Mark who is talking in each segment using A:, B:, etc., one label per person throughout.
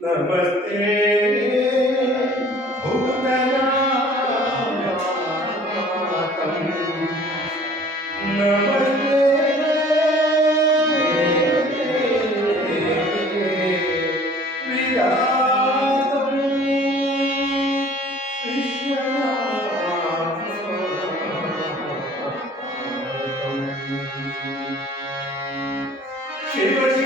A: नमस्ते 谁说？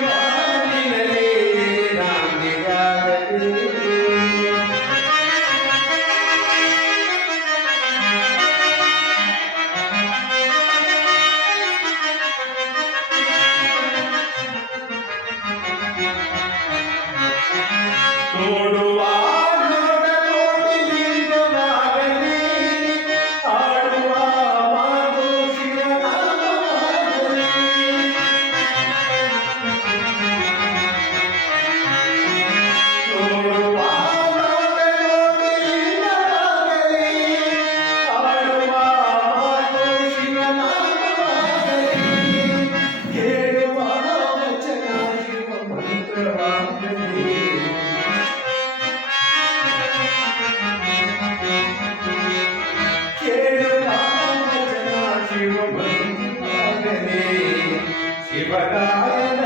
A: శివరాయణ